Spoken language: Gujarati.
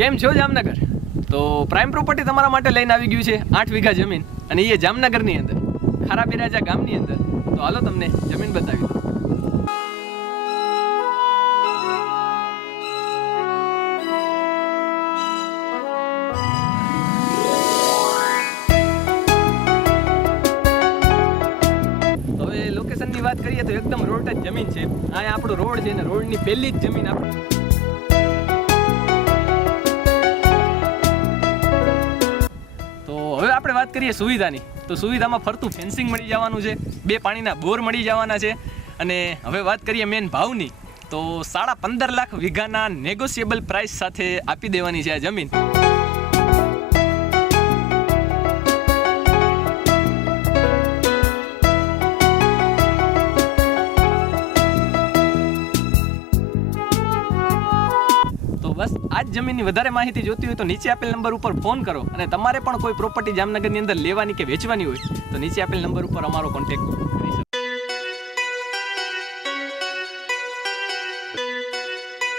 કેમ છો જામનગર? તો પ્રાઇમ પ્રોપર્ટી તમારા માટે લઈને આવી ગયું છે 8 વીઘા જમીન, અને એ જામનગરની અંદર ખારા બિરાજા ગામની અંદર. તો હાલો તમને જમીન બતાવી દઉં. તો હવે લોકેશનની વાત કરીએ તો એકદમ રોડ ટચ જમીન છે. અહીંયા આપણો રોડ છે ને રોડની પહેલી જ જમીન આપણી. હવે આપણે વાત કરીએ સુવિધાની, તો સુવિધામાં ફરતું ફેન્સિંગ મળી જવાનું છે, 2 પાણીના બોર મળી જવાના છે. અને હવે વાત કરીએ મેન ભાવની, તો 15.5 લાખ વીઘાના નેગોશિયેબલ પ્રાઇસ સાથે આપી દેવાની છે આ જમીન. બસ આ જ જમીનની વધારે માહિતી જોતી હોય તો નીચે આપેલ નંબર ઉપર ફોન કરો, અને તમારે પણ કોઈ પ્રોપર્ટી જામનગરની અંદર લેવાની કે વેચવાની હોય તો નીચે આપેલ નંબર ઉપર અમારો કોન્ટેક્ટ કરી શકો.